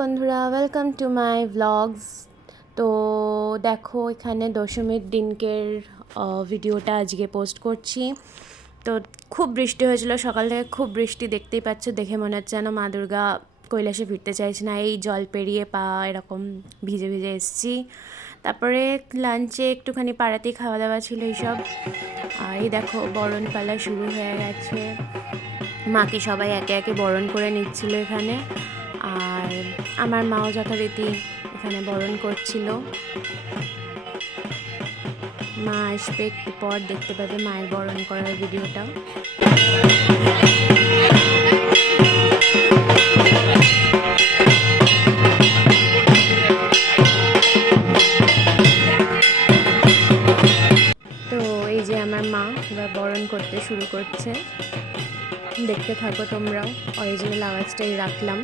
বন্ধুরা, welcome to my vlogs. তো দেখো, এখানে দশমীর দিনকের ভিডিওটা আজকে পোস্ট করছি। তো খুব বৃষ্টি হয়েছিল সকাল থেকে, খুব বৃষ্টি, দেখতেই পাচ্ছ। দেখে মনে হচ্ছে যেন মা দুর্গা কৈলাসে ফিরতে চাইছে না। এই জল পেরিয়ে পা এরকম ভিজে ভিজে এসেছি। তারপরে লাঞ্চে একটুখানি পাড়াতেই খাওয়া দাওয়া ছিল এইসব। আর এই দেখো, বরণ পালা শুরু হয়ে গেছে। মাকে সবাই একে একে বরণ করে নিচ্ছিল এখানে। আর আমার মাও যথারীতি এখানে বরণ করছিল। মা আসবে একটু পর, দেখতে পাবে মায়ের বরণ করার ভিডিওটাও। তো এই যে আমার মা এবার বরণ করতে শুরু করছে, দেখতে থাকো তোমরাও। অরিজিনাল আওয়াজটাই রাখলাম।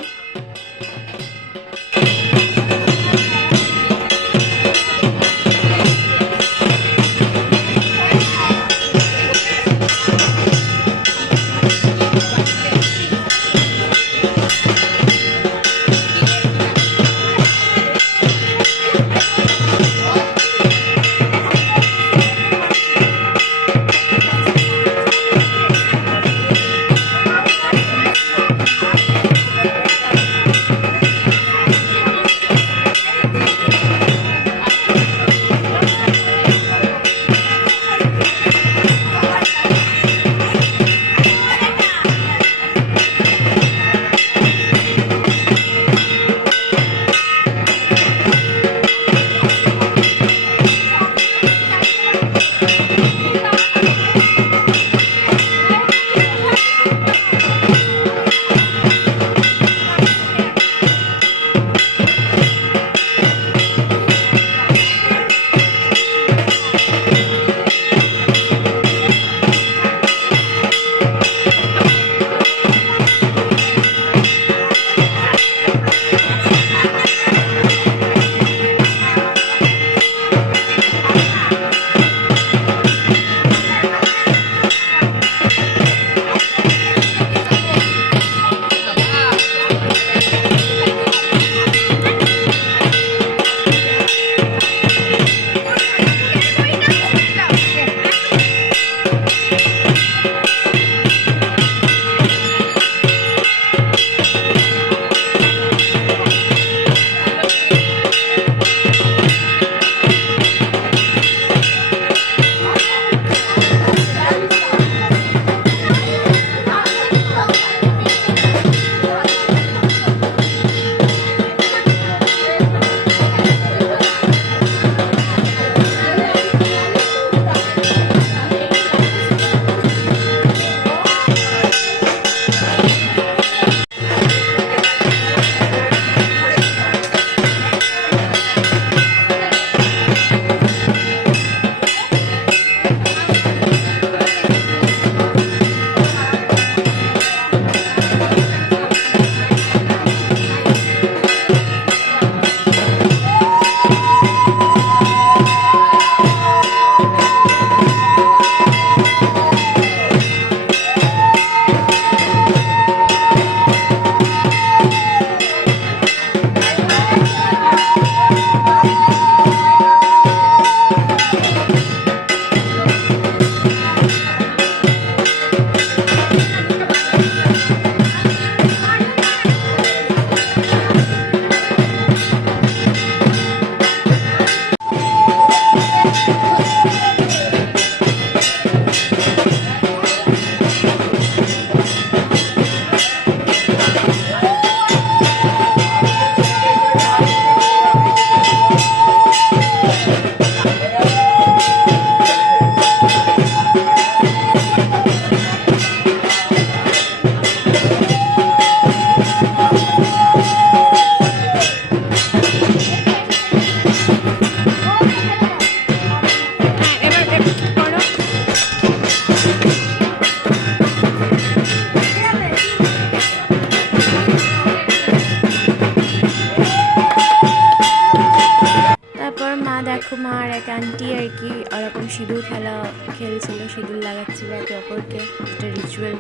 দেখো, মা আর এক আন্টি আর কি ওরকম সিঁদুর খেলা খেলছিল, সিঁদুর লাগাচ্ছিল একে অপরকে, একটা রিচুয়াল।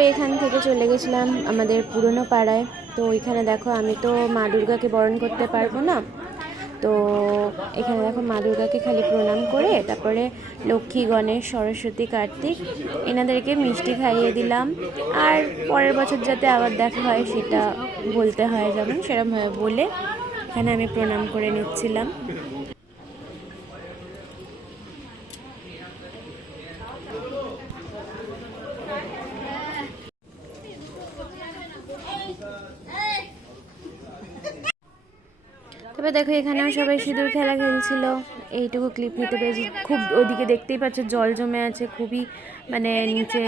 তারপরে এখান থেকে চলে গেছিলাম আমাদের পুরনো পাড়ায়। তো এখানে দেখো আমি তো মা দুর্গাকে বরণ করতে পারবো না, তো এখানে দেখো মা দুর্গাকে খালি প্রণাম করে তারপরে লক্ষ্মী, গণেশ, সরস্বতী, কার্তিক এনাদেরকে মিষ্টি খাইয়ে দিলাম। আর পরের বছর যাতে আবার দেখা হয় সেটা বলতে হয়, যেমন সেরকমভাবে বলে এখানে আমি প্রণাম করে নিচ্ছিলাম। তবে দেখো এখানেও সবাই সিঁদুর খেলা খেলছিল, এইটুকু ক্লিপ নিতে পেরেছি। খুব ওদিকে দেখতেই পাচ্ছ জল জমে আছে, খুবই মানে নিচে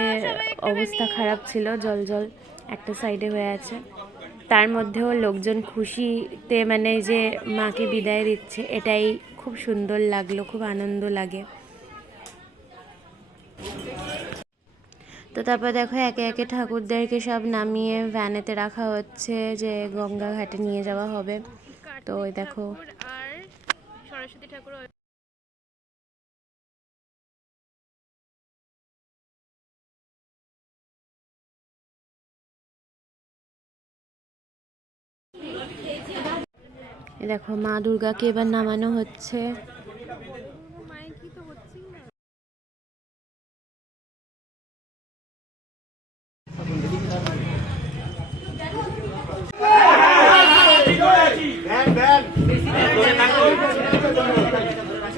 অবস্থা খারাপ ছিল, জল জল একটা সাইডে হয়ে আছে। তার মধ্যেও লোকজন খুশিতে মানে যে মাকে বিদায় দিচ্ছে, এটাই খুব সুন্দর লাগলো, খুব আনন্দ লাগে। তো তারপর দেখো একে একে ঠাকুরদেরকে সব নামিয়ে ভ্যানেতে রাখা হচ্ছে, যে গঙ্গা ঘাটে নিয়ে যাওয়া হবে। তো ওই দেখো আর সরস্বতী ঠাকুর দেখো মা দুর্গাকে এবার নামানো হচ্ছে।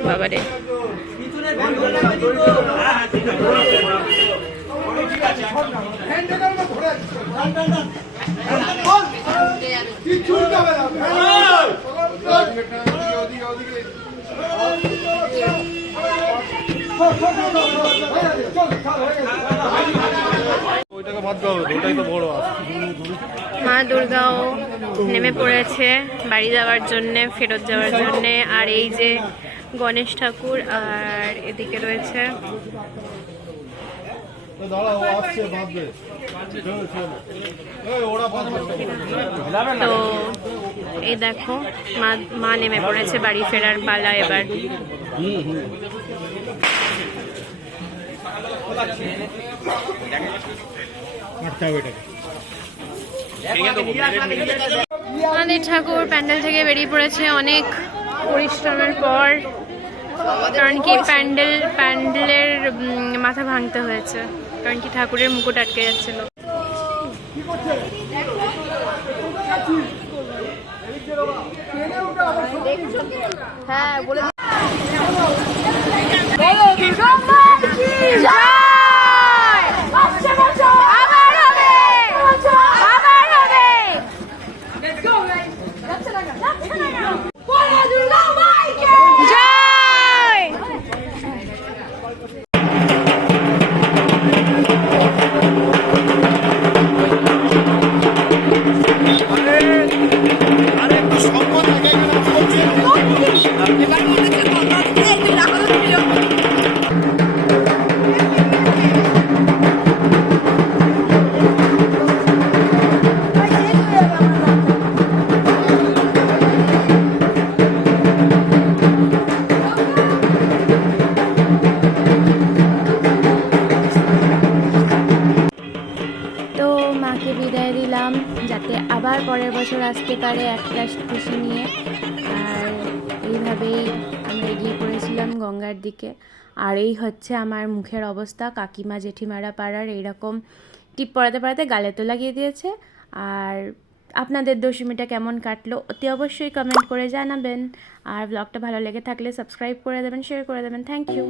বাবা রে, মা দুর্গাও নেমে পড়েছে বাড়ি যাওয়ার জন্যে, ফেরত যাওয়ার জন্যে। আর এই যে গণেশ ঠাকুর, আর এদিকে রয়েছে তো এই দেখো মা নেমে পড়েছে বাড়ি ফেরার পালা এবার। আমাদের ঠাকুর প্যান্ডেল থেকে বেরিয়ে পড়েছে অনেক পরিশ্রমের পর, কারণ কি প্যান্ডেলের মাথা ভাঙতে হয়েছে, কারণ কি ঠাকুরের মুকুট আটকে যাচ্ছিল। হ্যাঁ বলে বিদায় দিলাম, যাতে আবার পরের বছর আসতে পারে একটা খুশি নিয়ে। আর এইভাবেই আমরা এগিয়ে পড়েছিলাম গঙ্গার দিকে। আর এই হচ্ছে আমার মুখের অবস্থা, কাকিমা জেঠিমারা পাড়ার এইরকম টিপ পরাতে পরাতে গালে তো লাগিয়ে দিয়েছে। আর আপনাদের দশমীটা কেমন কাটলো অতি অবশ্যই কমেন্ট করে জানাবেন। আর ব্লগটা ভালো লেগে থাকলে সাবস্ক্রাইব করে দেবেন, শেয়ার করে দেবেন। Thank you.